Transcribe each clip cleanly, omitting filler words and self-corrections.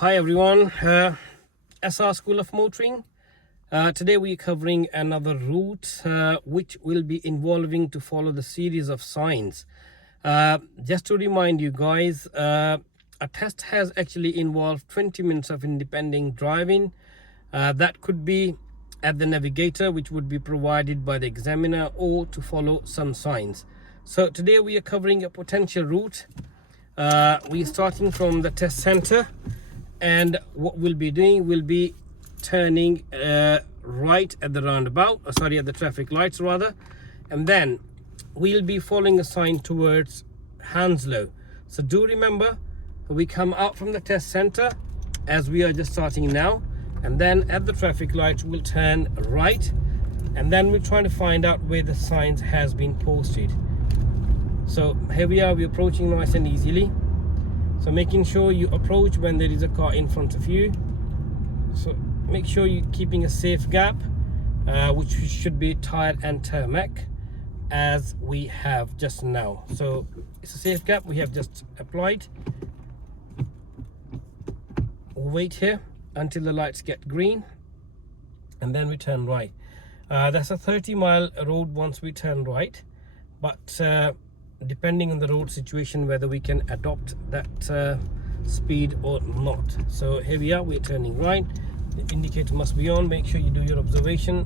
Hi everyone, SR School of Motoring. Today we are covering another route which will be involving to follow the series of signs. Just to remind you guys, a test has actually involved 20 minutes of independent driving. That could be at the navigator, which would be provided by the examiner, or to follow some signs. So today we are covering a potential route. We are starting from the test center, and what we'll be doing will be turning right at the roundabout, at the traffic lights rather, and then we'll be following a sign towards HOUNSLOW. So do remember, we come out from the test center as we are just starting now, and then at the traffic lights we'll turn right, and then we're trying to find out where the signs has been posted. So here we are, we're approaching nice and easily. So making sure you approach when there is a car in front of you. So make sure you're keeping a safe gap, which should be tire and tarmac, as we have just now. So it's a safe gap we have just applied. We'll wait here until the lights get green, and then we turn right. That's a 30-mile road once we turn right, but depending on the road situation whether we can adopt that speed or not. So here we are, we're turning right, the indicator must be on. Make sure you do your observation,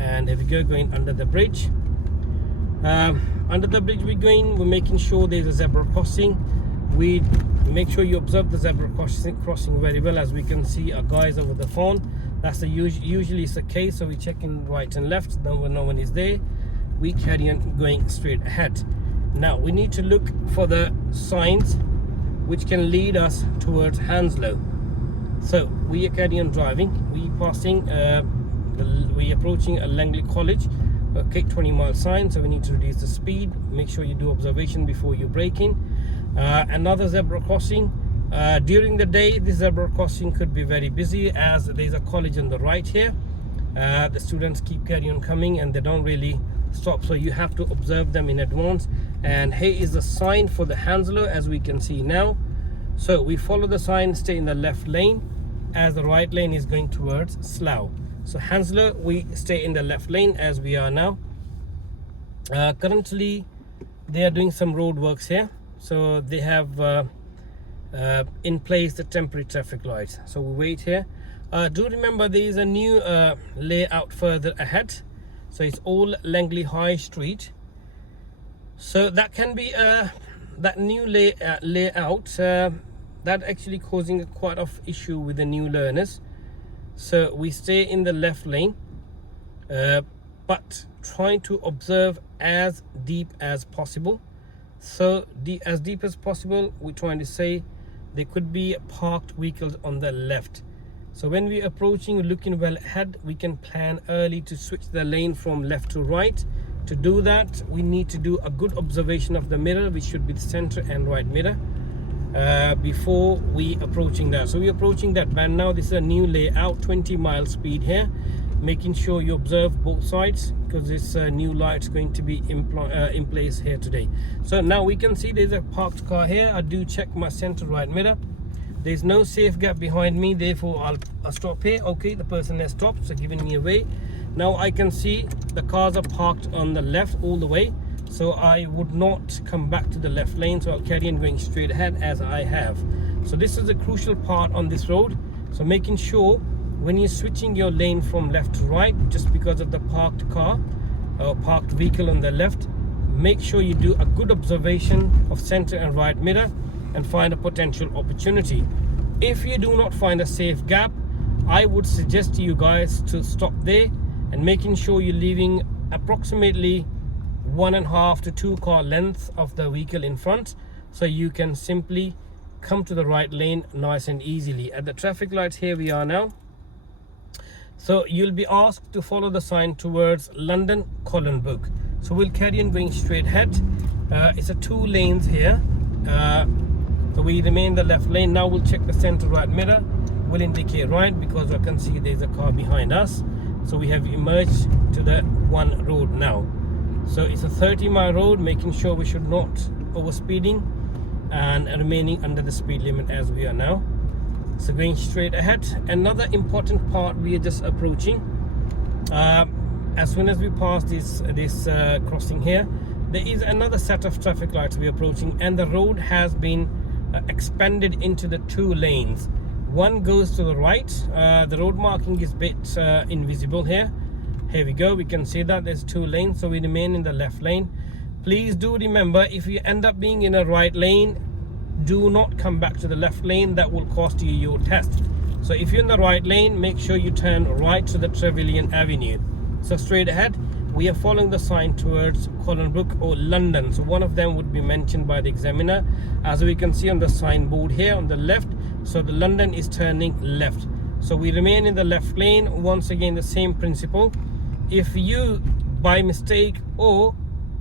and here we go, going under the bridge. Under the bridge we're making sure there's a zebra crossing. We make sure you observe the zebra crossing very well. As we can see our guys over the phone, that's usually is the case. So we're checking right and left. No one is there, we carry on going straight ahead. Now we need to look for the signs which can lead us towards HOUNSLOW. So we are carrying on driving. We approaching a Langley College. Okay, 20-mile sign, so we need to reduce the speed. Make sure you do observation before you brake in. Another zebra crossing. During the day, this zebra crossing could be very busy, as there's a college on the right here. The students keep carrying on coming and they don't really stop, so you have to observe them in advance. And here is the sign for the HOUNSLOW, as we can see now. So we follow the sign, stay in the left lane, as the right lane is going towards Slough. So HOUNSLOW, we stay in the left lane as we are now. Currently they are doing some road works here, so they have in place the temporary traffic lights. So we wait here. Do remember there is a new layout further ahead. So it's all Langley High Street. So that can be that new layout that actually causing quite of issue with the new learners. So we stay in the left lane, but trying to observe as deep as possible. So as deep as possible, we're trying to say there could be parked vehicles on the left. So when we're approaching, looking well ahead, we can plan early to switch the lane from left to right. To do that, we need to do a good observation of the mirror, which should be the center and right mirror, before we approaching that. So we're approaching that bend now. This is a new layout, 20-mile speed here. Making sure you observe both sides, because this new light's going to be in place here today. So now we can see there's a parked car here. I do check my center right mirror. There's no safe gap behind me, therefore I'll stop here. Okay, the person has stopped, so giving me away. Now I can see the cars are parked on the left all the way, so I would not come back to the left lane, so I'll carry on going straight ahead as I have. So this is a crucial part on this road. So making sure when you're switching your lane from left to right, just because of the parked car or parked vehicle on the left, make sure you do a good observation of center and right mirror and find a potential opportunity. If you do not find a safe gap, I would suggest to you guys to stop there and making sure you're leaving approximately 1.5 to 2 car length of the vehicle in front, so you can simply come to the right lane nice and easily. At the traffic lights, here we are now. So you'll be asked to follow the sign towards London Colnbrook. So we'll carry on going straight ahead. It's a 2 lanes here. So we remain the left lane. Now we'll check the center right mirror. We'll indicate right, because I can see there's a car behind us. So we have emerged to the one road now. So it's a 30-mile road, making sure we should not overspeeding and remaining under the speed limit as we are now. So going straight ahead. Another important part we are just approaching. As soon as we pass this crossing here, there is another set of traffic lights we're approaching, and the road has been expanded into the 2 lanes. One goes to the right. The road marking is a bit invisible here. Here we go, we can see that there's 2 lanes, so we remain in the left lane. Please do remember, if you end up being in a right lane, do not come back to the left lane. That will cost you your test. So if you're in the right lane, make sure you turn right to the Trevelyan Avenue. So straight ahead, we are following the sign towards Colnbrook or London. So one of them would be mentioned by the examiner, as we can see on the signboard here on the left. So the London is turning left. So we remain in the left lane. Once again, the same principle. If you by mistake or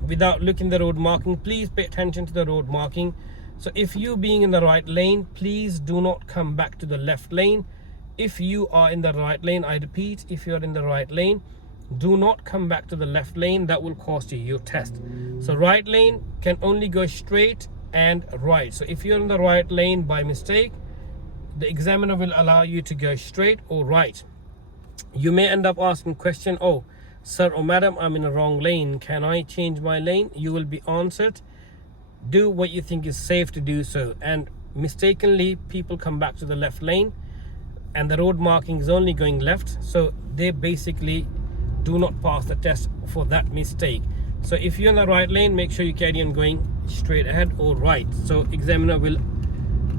without looking the road marking, please pay attention to the road marking. So if you being in the right lane, please do not come back to the left lane. If you are in the right lane, I repeat, if you are in the right lane, do not come back to the left lane. That will cost you your test. So right lane can only go straight and right. So if you're in the right lane by mistake, the examiner will allow you to go straight or right. You may end up asking question, oh sir or madam, I'm in a wrong lane, can I change my lane? You will be answered, do what you think is safe to do so. And mistakenly people come back to the left lane and the road marking is only going left, so they basically do not pass the test for that mistake. So if you're in the right lane, make sure you carry on going straight ahead or right. So examiner will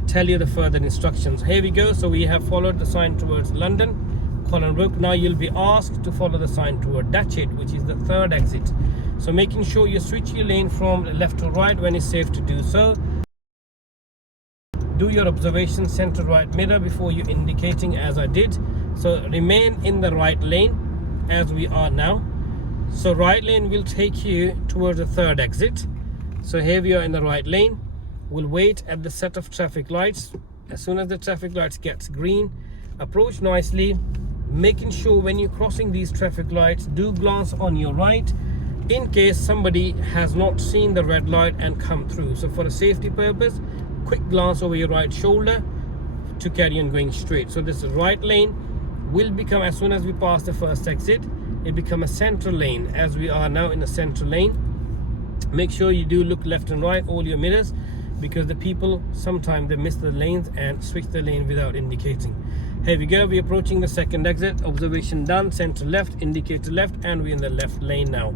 tell you the further instructions. Here we go. So we have followed the sign towards London, Colnbrook. Now you'll be asked to follow the sign toward Datchet, which is the 3rd exit. So making sure you switch your lane from left to right when it's safe to do so. Do your observation center right mirror before you indicating, as I did. So remain in the right lane as we are now. So right lane will take you towards the 3rd exit. So here we are in the right lane. We'll wait at the set of traffic lights. As soon as the traffic lights gets green, approach nicely, making sure when you're crossing these traffic lights, do glance on your right in case somebody has not seen the red light and come through. So for a safety purpose, quick glance over your right shoulder to carry on going straight. So this right lane will become, as soon as we pass the 1st exit, it become a central lane, as we are now in a central lane. Make sure you do look left and right, all your mirrors, because the people sometimes they miss the lanes and switch the lane without indicating. Here we go, we're approaching the 2nd exit. Observation done, center left, indicator left, and we're in the left lane now.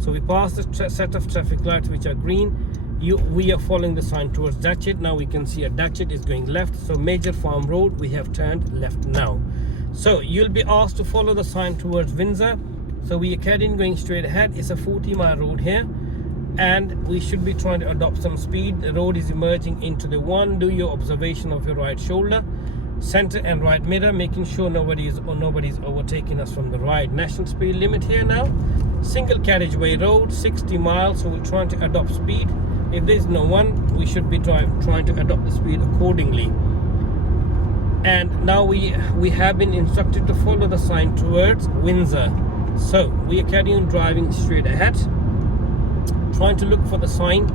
So we passed the set of traffic lights which are green. We are following the sign towards Datchet. Now we can see a Datchet is going left. So Major Farm Road, we have turned left now. So you'll be asked to follow the sign towards Windsor. So we are carrying going straight ahead. It's a 40-mile road here, and we should be trying to adopt some speed. The road is emerging into the 1. Do your observation of your right shoulder, center and right mirror, making sure nobody's overtaking us from the right. National speed limit here now. Single carriageway road, 60 miles. So we're trying to adopt speed. If there's no one, we should be trying to adopt the speed accordingly. And now we have been instructed to follow the sign towards Windsor. So we are carrying on driving straight ahead, trying to look for the sign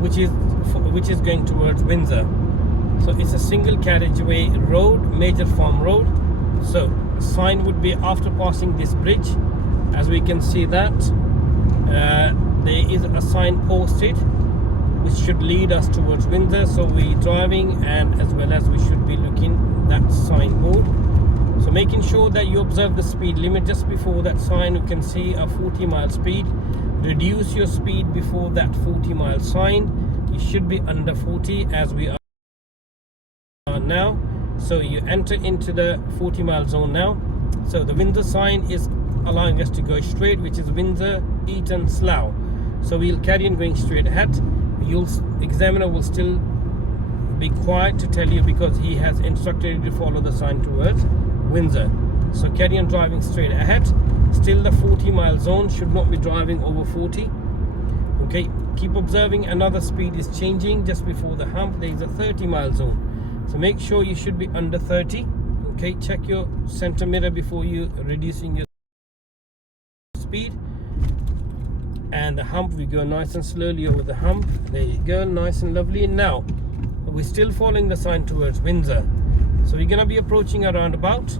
which is going towards Windsor. So it's a single carriageway road, Major Farm Road. So the sign would be after passing this bridge. As we can see that there is a sign posted which should lead us towards Windsor. So we're driving, and as well as we should be looking that signboard. So making sure that you observe the speed limit. Just before that sign you can see a 40-mile speed. Reduce your speed before that 40-mile sign. You should be under 40 as we are now. So you enter into the 40-mile zone now. So the Windsor sign is allowing us to go straight, which is Windsor, Eton, Slough. So we'll carry on going straight ahead. Examiner will still be quiet to tell you because he has instructed you to follow the sign towards Windsor. So carry on driving straight ahead. Still the 40-mile zone, should not be driving over 40. Okay, keep observing. Another speed is changing just before the hump. There is a 30-mile zone, so make sure you should be under 30. Okay, check your center mirror before you reducing your speed. And the hump, we go nice and slowly over the hump. There you go, nice and lovely. Now we're still following the sign towards Windsor. So we're gonna be approaching a roundabout.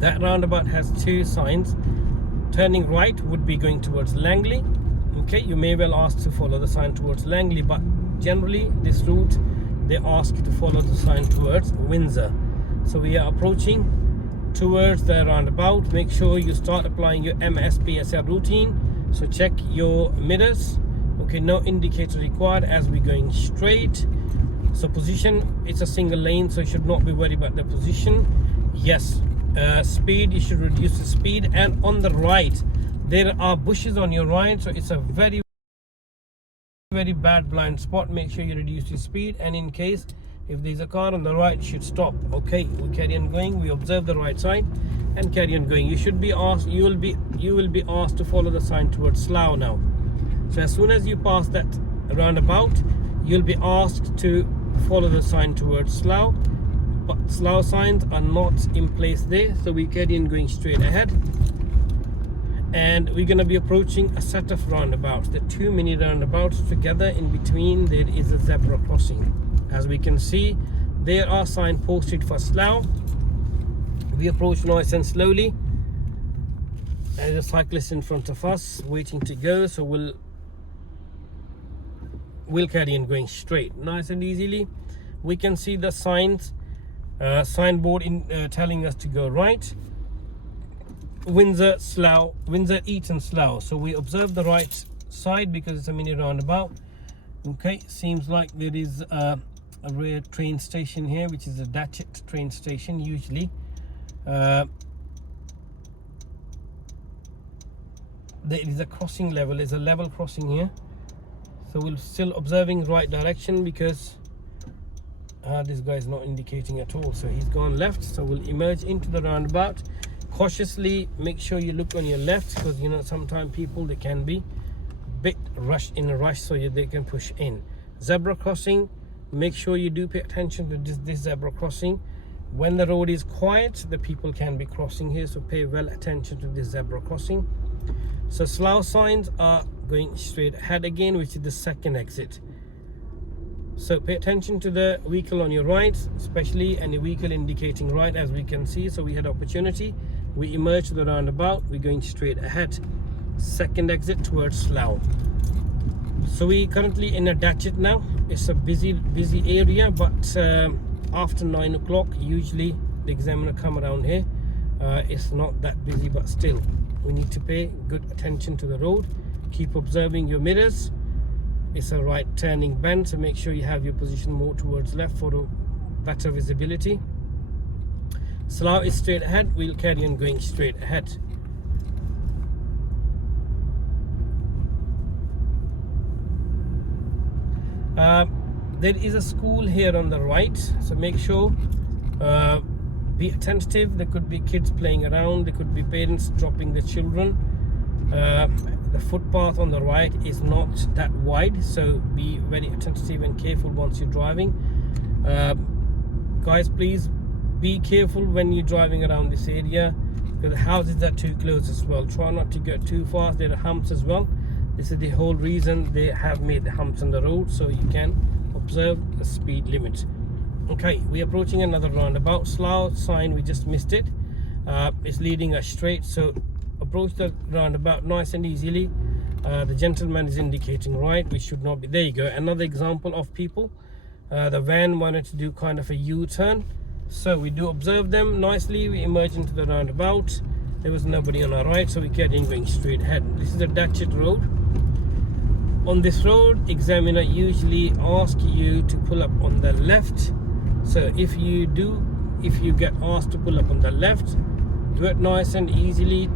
That roundabout has two signs. Turning right would be going towards Langley. Okay, you may well ask to follow the sign towards Langley, but generally this route they ask you to follow the sign towards Windsor. So we are approaching towards the roundabout. Make sure you start applying your MSPSL routine. So check your mirrors. Okay, no indicator required as we're going straight. So position, it's a single lane, so you should not be worried about the position. Yes, speed, you should reduce the speed. And on the right there are bushes on your right, so it's a very bad blind spot. Make sure you reduce your speed, and in case if there's a car on the right, you should stop. Okay, we carry on going. We observe the right side and carry on going. You should be asked, you will be asked to follow the sign towards Slough now. So as soon as you pass that roundabout, you'll be asked to follow the sign towards Slough, but Slough signs are not in place there, so we carry on going straight ahead. And we're going to be approaching a set of roundabouts. The two mini roundabouts together. In between there is a zebra crossing. As we can see, there are signs posted for Slough. We approach nice and slowly. There's a cyclist in front of us waiting to go, so we'll carry on going straight, nice and easily. We can see the signs, signboard in telling us to go right. Windsor, Slough, Windsor, Eton, Slough. So we observe the right side because it's a mini roundabout. Okay, seems like there is a rare train station here, which is a Datchet train station usually. There is a crossing level, there's a level crossing here. So we're still observing right direction because this guy is not indicating at all. So he's gone left, so we'll emerge into the roundabout. Cautiously make sure you look on your left, because you know sometimes people, they can be a bit in a rush, so they can push in. Zebra crossing, make sure you do pay attention to this zebra crossing. When the road is quiet, the people can be crossing here, so pay well attention to this zebra crossing. So Slough signs are going straight ahead again, which is the second exit. So pay attention to the vehicle on your right, especially any vehicle indicating right, as we can see. So we had opportunity, we emerged to the roundabout, we're going straight ahead. Second exit towards Slough. So we currently in a Datchet now. It's a busy area, but after 9 o'clock usually the examiner come around here. It's not that busy, but still we need to pay good attention to the road. Keep observing your mirrors. It's a right turning bend, so make sure you have your position more towards left for better visibility. Slough is straight ahead, we'll carry on going straight ahead. There is a school here on the right, so make sure be attentive. There could be kids playing around, there could be parents dropping their children. The footpath on the right is not that wide, so be very attentive and careful once you're driving. Guys, please be careful when you're driving around this area, because the houses are too close as well. Try not to go too fast. There are humps as well. This is the whole reason they have made the humps on the road, so you can observe the speed limit. Okay, we're approaching another roundabout. Slough sign, we just missed it. It's leading us straight, so approach the roundabout nice and easily. The gentleman is indicating right, we should not be. There you go, another example of people. The van wanted to do kind of a U-turn, so we do observe them nicely. We emerge into the roundabout. There was nobody on our right, so we carry on going straight ahead. This is the Datchet road. On this road, examiner usually asks you to pull up on the left. So if you get asked to pull up on the left, do it nice and easily.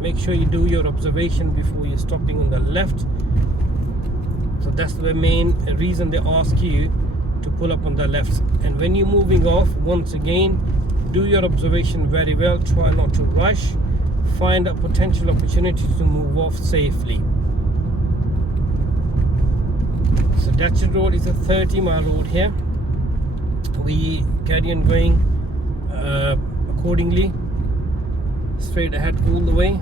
Make sure you do your observation before you're stopping on the left. So that's the main reason they ask you to pull up on the left. And when you're moving off, once again, do your observation very well. Try not to rush. Find a potential opportunity to move off safely. So Datchet road is a 30-mile road here. We carry on going accordingly, straight ahead all the way.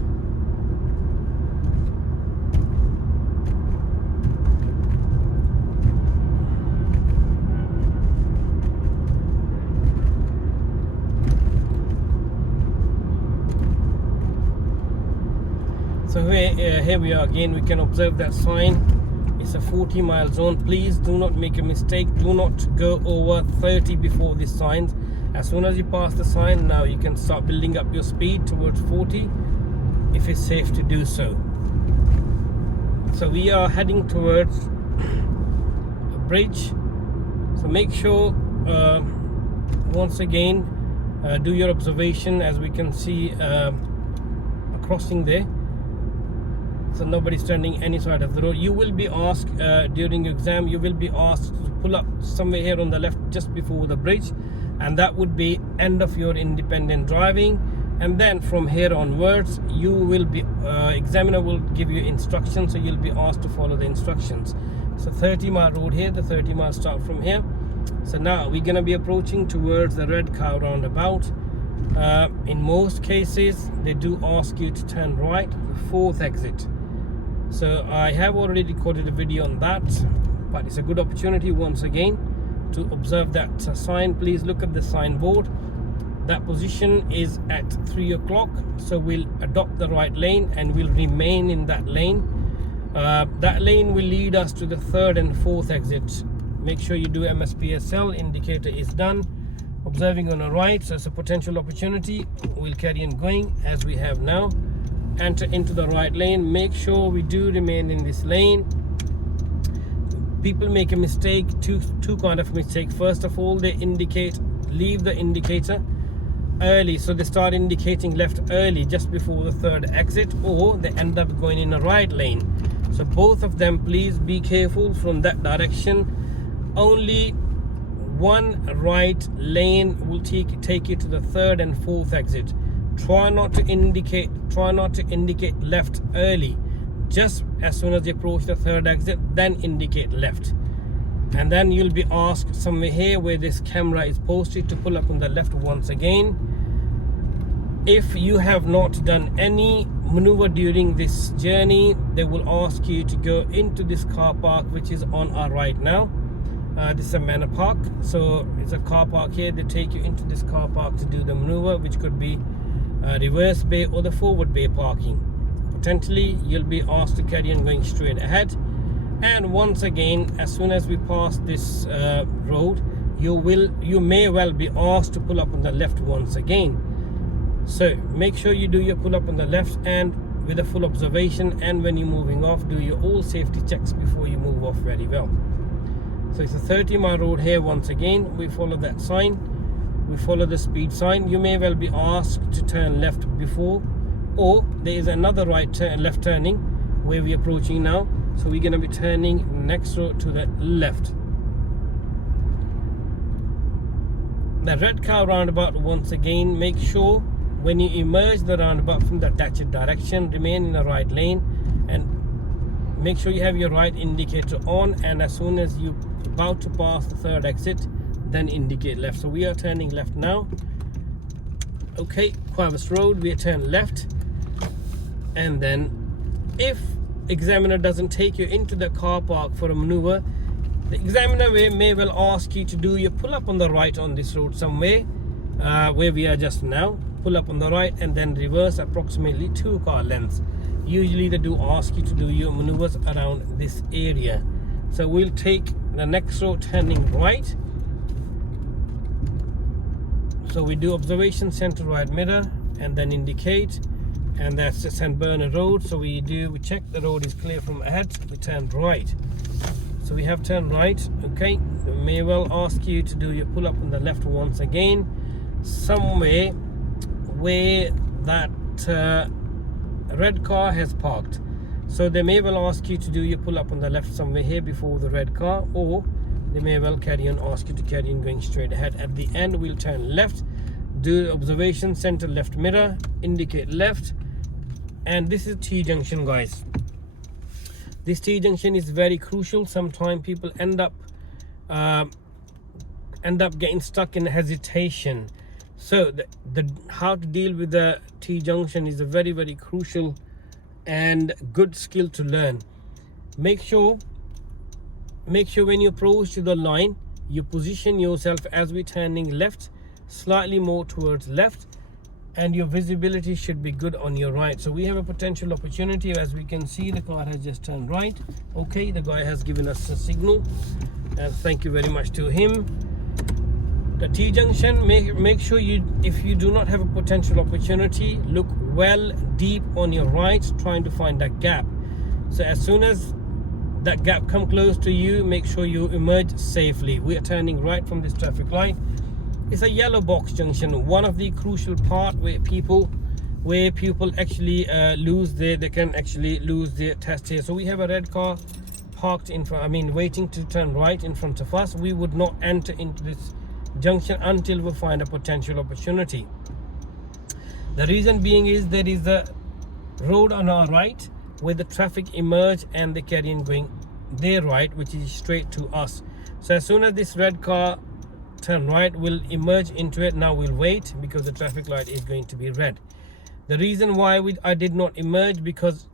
here we are again. We can observe that sign. It's a 40-mile zone. Please do not make a mistake. Do not go over 30 before this sign. As soon as you pass the sign, now you can start building up your speed towards 40 if it's safe to do so. So we are heading towards a bridge. So make sure once again do your observation. As we can see a crossing there, so nobody's standing any side of the road. You will be asked during your exam, you will be asked to pull up somewhere here on the left just before the bridge, and that would be end of your independent driving. And then from here onwards, you will be examiner will give you instructions, so you'll be asked to follow the instructions. So 30-mile road here, the 30-mile start from here. So now we're going to be approaching towards the red car roundabout. In most cases they do ask you to turn right, the 4th exit. So I have already recorded a video on that, but it's a good opportunity once again to observe that sign. Please look at the signboard. That position is at 3 o'clock, so we'll adopt the right lane and we'll remain in that lane. That lane will lead us to the 3rd and 4th exit. Make sure you do MSPSL, indicator is done. Observing on the right, so it's a potential opportunity. We'll carry on going as we have now. Enter into the right lane. Make sure we do remain in this lane. People make a mistake, two kind of mistake. First of all, they leave the indicator early, so they start indicating left early just before the 3rd exit, or they end up going in the right lane. So both of them, please be careful from that direction. Only one right lane will take you to the 3rd and 4th exit. Try not to indicate left early. Just as soon as you approach the 3rd exit, then indicate left. And then you'll be asked somewhere here where this camera is posted to pull up on the left once again. If you have not done any maneuver during this journey, they will ask you to go into this car park, which is on our right now. This is a manor park, so it's a car park here. They take you into this car park to do the maneuver, which could be reverse bay or the forward bay parking. Potentially you'll be asked to carry on going straight ahead. And once again, as soon as we pass this road, you may well be asked to pull up on the left once again. So make sure you do your pull up on the left and with a full observation, and when you're moving off, do your all safety checks before you move off very well. So it's a 30-mile road here. Once again, we follow that sign, we follow the speed sign. You may well be asked to turn left before, or there is another left turning where we're approaching now, so we're going to be turning next road to the left. The red car roundabout, once again, make sure when you emerge the roundabout from the Datchet direction, remain in the right lane and make sure you have your right indicator on, and as soon as you're about to pass the 3rd exit, then indicate left. So we are turning left now. Okay, Quavas Road, we turn left, and then if examiner doesn't take you into the car park for a maneuver, the examiner may well ask you to do your pull up on the right on this road somewhere where we are just now. Pull up on the right and then reverse approximately 2 car lengths. Usually they do ask you to do your maneuvers around this area. So we'll take the next road turning right. So we do observation, center right mirror, and then indicate, and that's the St. Bernard Road. So we check the road is clear from ahead, we turn right. So we have turned right. Okay, they may well ask you to do your pull up on the left once again, somewhere where that red car has parked. So they may well ask you to do your pull up on the left somewhere here before the red car, or they may well ask you to carry on going straight ahead. At the end, we'll turn left, do observation, center left mirror, indicate left, and this is T junction, guys. This T junction is very crucial. Sometimes people end up getting stuck in hesitation. So the how to deal with the T junction is a very, very crucial and good skill to learn. Make sure when you approach to the line, you position yourself as we're turning left, slightly more towards left, and your visibility should be good on your right. So we have a potential opportunity. As we can see, the car has just turned right. Okay, the guy has given us a signal, and thank you very much to him. The T junction, make sure you, if you do not have a potential opportunity, look well deep on your right, trying to find that gap. So as soon as that gap come close to you, make sure you emerge safely. We are turning right from this traffic light. It's a yellow box junction, one of the crucial part where people actually they can actually lose their test here. So we have a red car parked in front, waiting to turn right in front of us. We would not enter into this junction until we find a potential opportunity. The reason being is there is a road on our right where the traffic emerge and they carry on going their right, which is straight to us. So as soon as this red car turn right, we'll emerge into it. Now we'll wait because the traffic light is going to be red. The reason why I did not emerge, because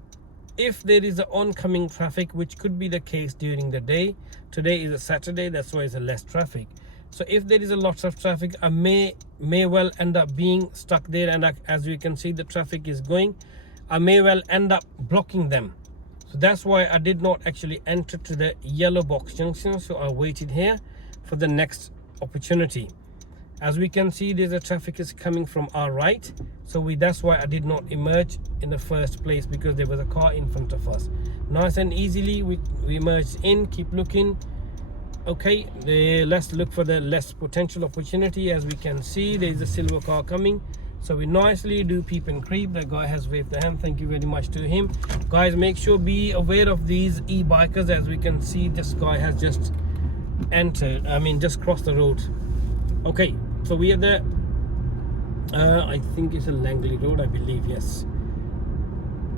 if there is an oncoming traffic, which could be the case during the day, today is a Saturday, that's why it's a less traffic. So if there is a lot of traffic, I may well end up being stuck there, and as you can see the traffic is going, I may well end up blocking them. So that's why I did not actually enter to the yellow box junction. So I waited here for the next opportunity. As we can see, there's a traffic is coming from our right, so that's why I did not emerge in the first place, because there was a car in front of us. Nice and easily we emerged in. Keep looking. Okay, let's look for the less potential opportunity. As we can see, there's a silver car coming, so we nicely do peep and creep. The guy has waved the hand, thank you very much to him. Guys, make sure be aware of these e-bikers. As we can see, this guy has just entered, just crossed the road. Okay, so we are there. I think it's a Langley road, I believe, yes.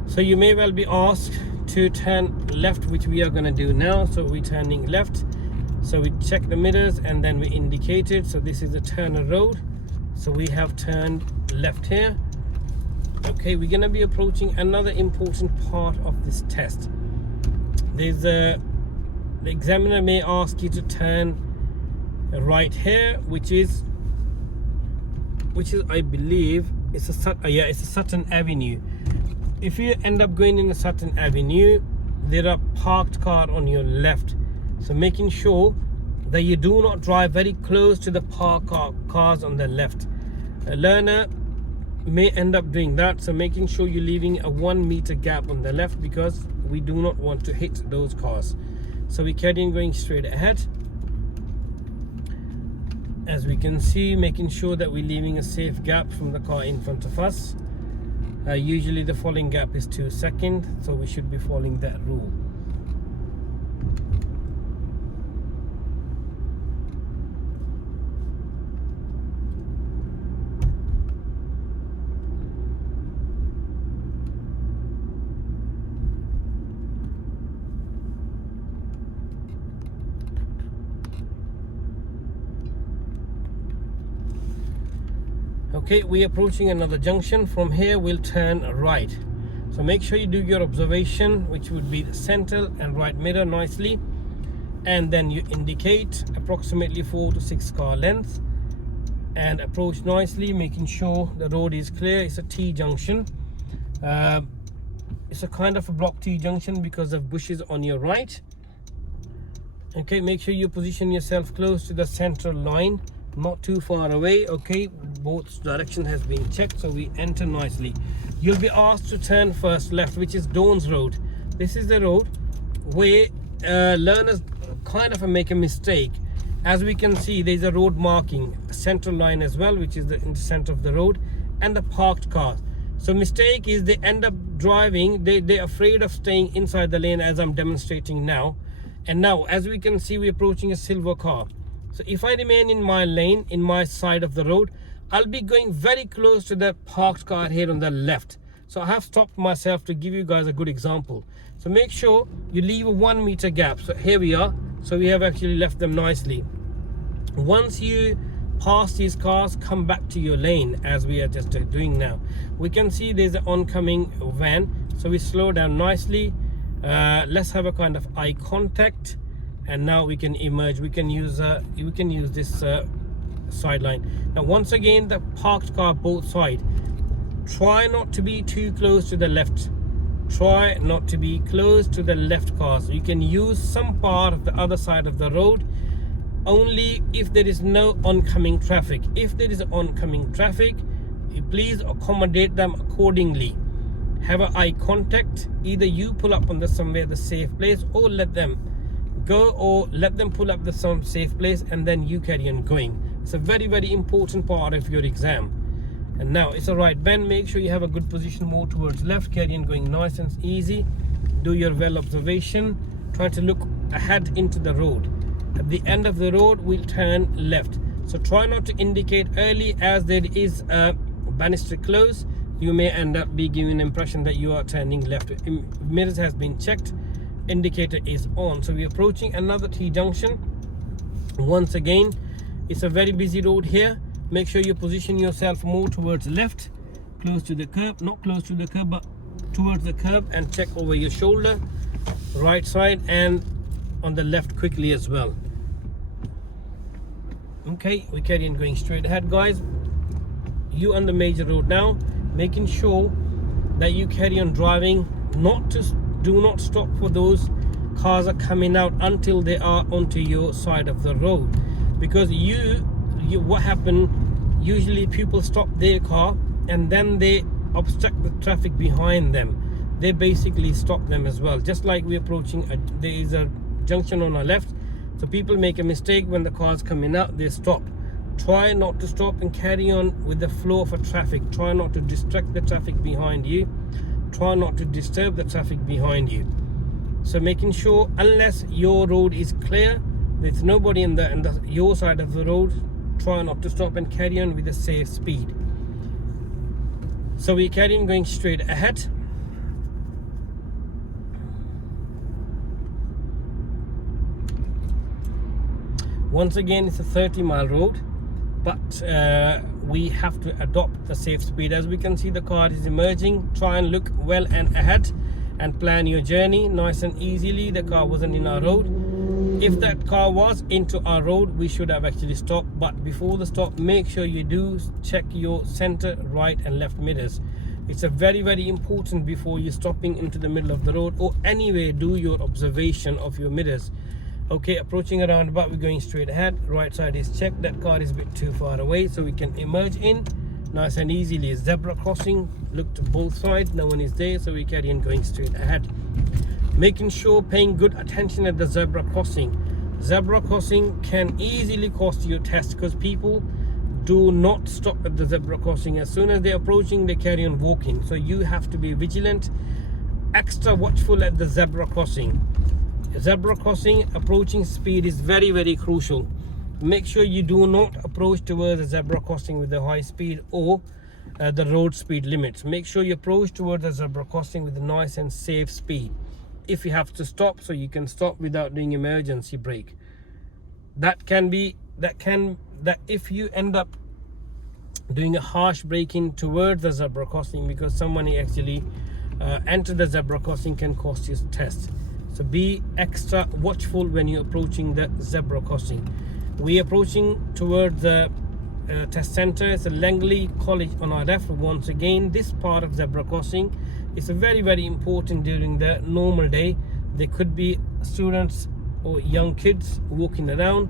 So you may well be asked to turn left, which we are going to do now. So we're turning left. So we check the mirrors and then we indicate it. So this is the Turner Road. So we have turned left here. Okay, we're going to be approaching another important part of this test. There's the examiner may ask you to turn right here, which is I believe it's a Sutton Avenue. If you end up going in a Sutton Avenue, there are parked cars on your left. So making sure that you do not drive very close to the parked cars on the left. A learner may end up doing that, so making sure you're leaving a 1 meter gap on the left, because we do not want to hit those cars. So we carry on going straight ahead. As we can see, making sure that we're leaving a safe gap from the car in front of us. Usually the following gap is 2 seconds, so we should be following that rule. Okay, we're approaching another junction. From here we'll turn right. So make sure you do your observation, which would be the center and right mirror nicely, and then you indicate approximately 4 to 6 car length and approach nicely, making sure the road is clear. It's a T junction. It's a kind of a block T junction because of bushes on your right. Okay, make sure you position yourself close to the central line, not too far away. Okay, both direction has been checked, so we enter nicely. You'll be asked to turn first left, which is Dawn's Road. This is the road where learners kind of make a mistake. As we can see, there's a road marking, a central line as well, which is in the center of the road, and the parked cars. So mistake is they end up driving, they're afraid of staying inside the lane, as I'm demonstrating now. And now, as we can see, we're approaching a silver car. So if I remain in my lane, in my side of the road, I'll be going very close to the parked car here on the left. So I have stopped myself to give you guys a good example. So make sure you leave a 1 meter gap. So here we are. So we have actually left them nicely. Once you pass these cars, come back to your lane, as we are just doing now. We can see there's an oncoming van. So we slow down nicely. Let's have a kind of eye contact. And now we can emerge. We can use this sideline. Now once again, the parked car both sides, try not to be too close to the left. Try not to be close to the left cars. You can use some part of the other side of the road only if there is no oncoming traffic. If there is oncoming traffic, please accommodate them accordingly. Have an eye contact. Either you pull up on the somewhere the safe place, or let them go, or let them pull up the some safe place, and then you carry on going. It's a very, very important part of your exam. And now it's a right bend. Make sure you have a good position more towards left. Carry on going nice and easy. Do your well observation. Try to look ahead into the road. At the end of the road, we'll turn left. So try not to indicate early, as there is a banister close. You may end up be giving an impression that you are turning left. Mirrors has been checked. Indicator is on. So we're approaching another T junction. Once again, it's a very busy road here. Make sure you position yourself more towards left, close to the curb, not close to the curb, but towards the curb, and check over your shoulder, right side, and on the left quickly as well. Okay, we carry on going straight ahead, guys. You on the major road now, making sure that you carry on driving. Do not stop for those cars are coming out until they are onto your side of the road, because what happened, usually people stop their car and then they obstruct the traffic behind them. They basically stop them as well. Just like we're approaching there is a junction on our left, so people make a mistake when the car's coming out, they stop. Try not to stop and carry on with the flow of traffic. Try not to distract the traffic behind you. Try not to disturb the traffic behind you. So making sure, unless your road is clear, there's nobody in your side of the road, try not to stop and carry on with a safe speed. So we carry on going straight ahead. Once again, it's a 30-mile road, but we have to adopt the safe speed. As we can see, the car is emerging. Try and look well and ahead and plan your journey nice and easily. The car wasn't in our road. If that car was into our road, we should have actually stopped. But before the stop, make sure you do check your center, right and left mirrors. It's a very, very important before you're stopping into the middle of the road, or anyway, do your observation of your mirrors. Okay, approaching a roundabout, we're going straight ahead. Right side is checked. That car is a bit too far away, so we can emerge in nice and easily. Zebra crossing, look to both sides, no one is there, so we carry on going straight ahead. Making sure paying good attention at the zebra crossing. Zebra crossing can easily cost you a test, because people do not stop at the zebra crossing. As soon as they're approaching, they carry on walking. So you have to be vigilant, extra watchful at the zebra crossing. Zebra crossing approaching speed is very, very crucial. Make sure you do not approach towards the zebra crossing with the high speed or the road speed limits. Make sure you approach towards the zebra crossing with a nice and safe speed. If you have to stop, so you can stop without doing emergency brake. That if you end up doing a harsh braking towards the zebra crossing because someone actually entered the zebra crossing, can cost you test. So be extra watchful when you're approaching the zebra crossing. We're approaching towards the test center. It's a Langley College on our left. Once again, this part of zebra crossing is very, very important during the normal day. There could be students or young kids walking around.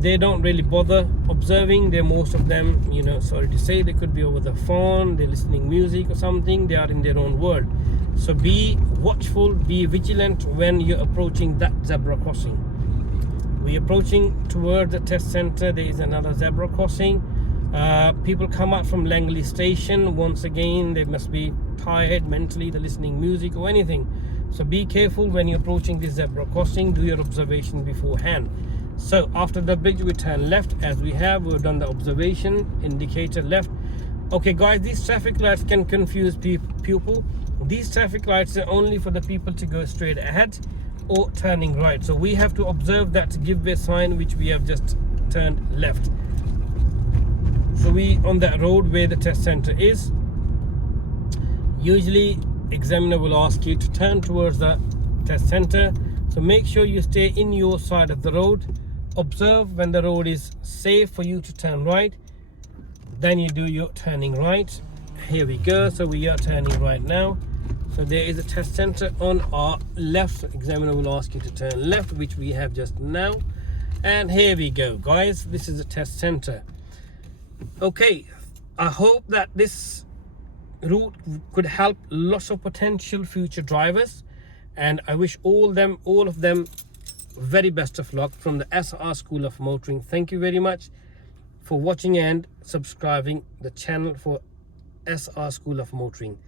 They don't really bother observing. They're most of them, sorry to say, they could be over the phone, they're listening music or something. They are in their own world. So be watchful, be vigilant when you're approaching that zebra crossing. We're approaching towards the test center. There is another zebra crossing. People come out from Langley station. Once again, they must be tired mentally, they're listening music or anything. So be careful when you're approaching this zebra crossing. Do your observation beforehand. So after the bridge, we turn left. As we've done the observation, indicator left. Okay guys, these traffic lights can confuse people. These traffic lights are only for the people to go straight ahead or turning right. So we have to observe that give way sign which we have just turned left. So we on that road where the test center is. Usually examiner will ask you to turn towards the test center. So make sure you stay in your side of the road. Observe when the road is safe for you to turn right. Then you do your turning right. here we go. So we are turning right now. So there is a test center on our left. Examiner will ask you to turn left, which we have just now. And here we go, guys. This is a test center. Okay, I hope that this route could help lots of potential future drivers, and I wish all of them very best of luck from the SR School of Motoring. Thank you very much for watching and subscribing the channel for SR School of Motoring.